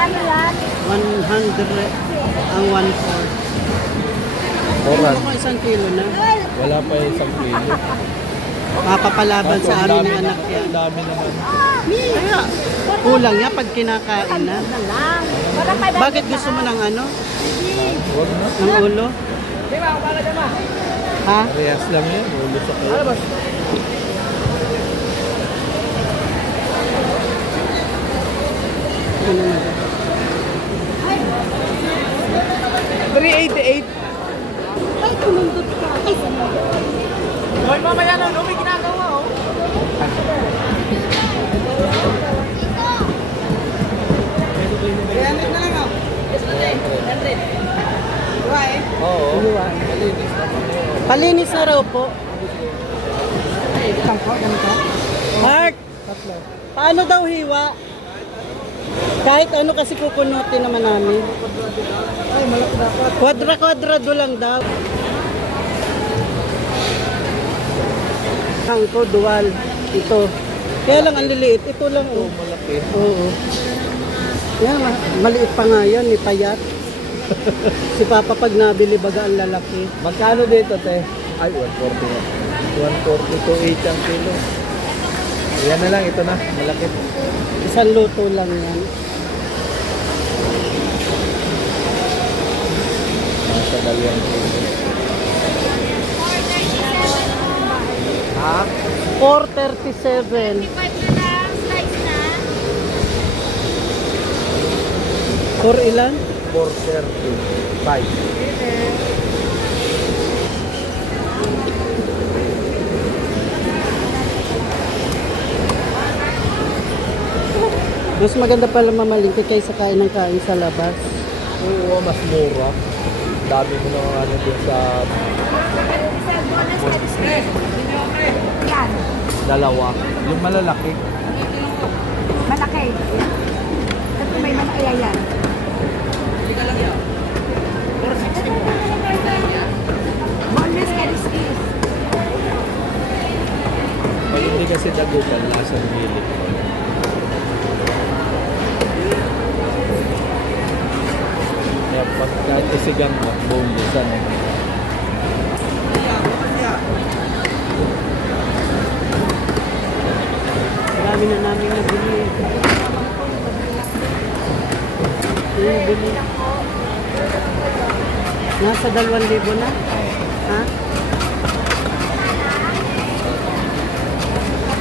Magkano yan? 100 ang 1/4. Oran. Ano ko 1 kilo na? Wala pa yung 1 kilo. Mapapalaban sa amin ng anak yan. Ang dami naman. Kaya, kulang yan pag kinakain na. Na lang. Para pa Bakit gusto mo ng ano? Huwag na. Ng ulo? Ha? Parehas lang yan. Ulo sa kayo. Ano na ba? 388. Ay, tumindot ka. Ay, sana. Hoy, mamaya na, may ginagawa, oh. Oo. Palinis na raw po. Mark, paano daw hiwa? Kahit ano kasi kukunutin naman namin. Kwadra-kwadrado lang daw. Hangko, dual. Ito. Kaya lang ang liliit. Ito lang. Oh. Malaki. Oo. Yan, maliit pa nga yan. May payat. Si Papa pag nabili baga ang lalaki. Magkano dito, te? Ay, 140 nga. 140 to 8 ang kilo. Yan na lang, ito na. Malaki. Isang luto lang yan. Nasa 2 kilo. Ha? 437. 25 na lang. Slice na. For ilan? 435. Mas maganda pala mamalingki kaysa kain ng kain sa labas. Oo, mas mura. Dami mo na ano dun sa Yan. dalawa. Yung malalaki. Malaki. Ito may malaki yan. Boneless kaliskis. Pag hindi kasi dagupan, lasang milik. Kaya pag kahit isigang mo, buong busan eh. Marami na namin nabili. Nabili. Nasa 2,000 na. Ha?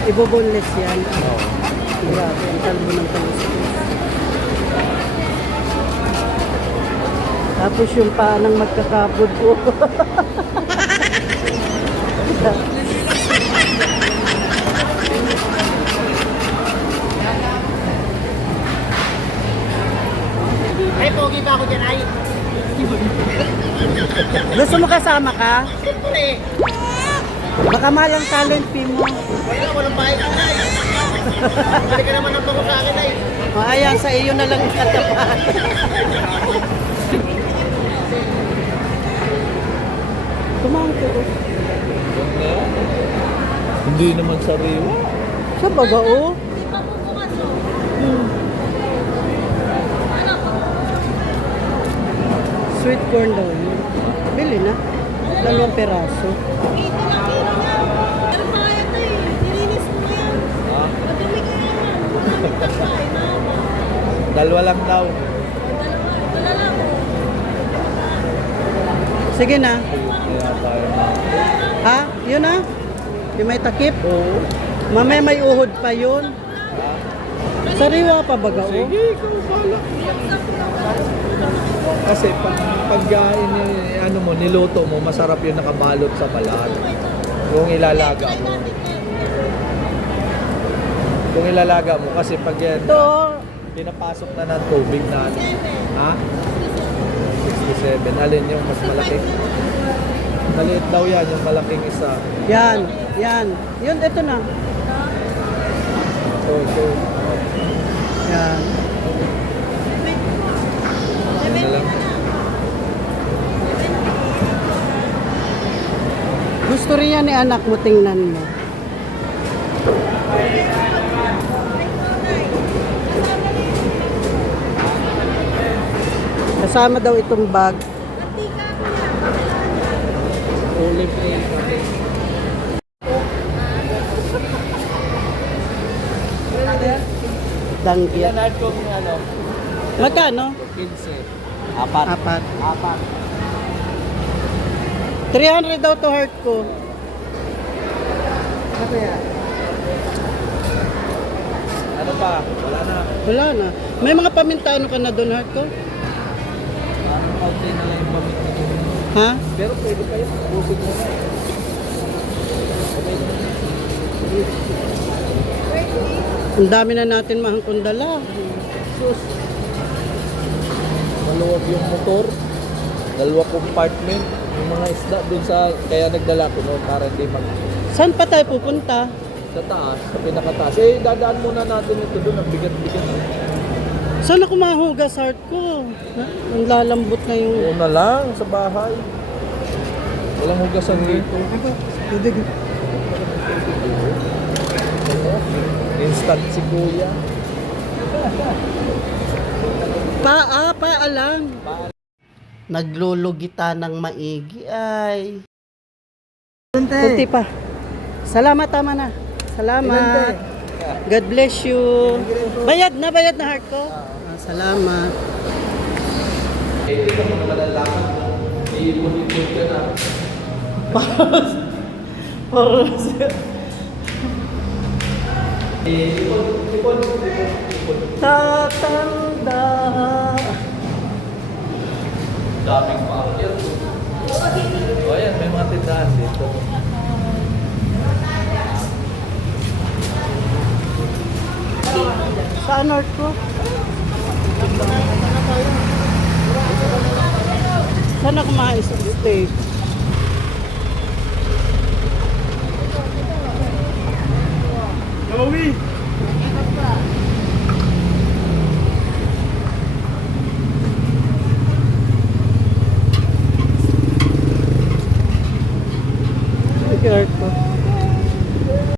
Iboboneless yan. Oo. Grabe, ang talbo ng talusin. Tapos yung paanang magkakapod ko. Ay, pogi pa ako dyan, ay. Gusto mo kasama ka? Siyempre. Baka malang talent fee mo. Kaya lang, walang bayad ka, ay. Balik ka naman ang bango sa akin, ay. O ayan, sa iyo na lang ikatapat. Tumawag ko. Hindi naman sariwa. Sa baga o? Sweet corn daw yun. Bili na. 2 peraso. Ha? Dalawa lang daw. Sige na. Kaya tayo na. Ha? Yun na? Yung may takip? Oo. Mamaya may uhod pa yun. Ha? Sariwa pa baga o? Sige, ikaw bala. Kasi pag ano mo, niluto mo, masarap yung nakabalot sa balat. Kung ilalaga mo. Kung ilalaga mo, kasi pag yan, Ito, pinapasok na ng tubig na, ha? 67. Alin yung mas malaki? Maliit daw yan, yung malaking isa. yan, yan. Yun, ito na. So, Yan. yun na lang. Gusto rin yan ni anak mo, tingnan mo. Kasama daw itong bag. Olive oil kami. Danggit. Ilan hard kong ano? Magkano? 15. Apat. Apat. Apat. 300 daw to heart ko. Ano pa? Wala na. Wala na. May mga pamintano ka na doon heart ko? Parang kaunti na lang yung pamit na doon. Ha? Pero pwede kayo. Bukod mo na. Okay na. Ang dami na natin mahangkong dala. Sus. Maluwag yung motor. Dalawa compartment. Yung mga isda dun sa... Kaya nagdala ko noon para hindi mag... Saan pa tayo pupunta? Sa taas, sa pinakataas. Eh, dadaan muna natin ito doon. Ang bigat-bigat. Saan ako mahugas heart ko? Ang lalambot na yung... Una lang, sa bahay. Walang hugasan dito. Instant si kuya. Paa lang. Naglulugita ng maigi ay. Kunti pa. Salamat, tama na. Salamat. God bless you. Bayad na heart ko. Salamat. Eh, ito mo naman ang lakad mo. Iipon-ipon ka na. Ipon. Tatanda. Daming paakyat. O ayan, may mga tindahan dito. Saan heart ko? Saan ako ma-steak? Gawi!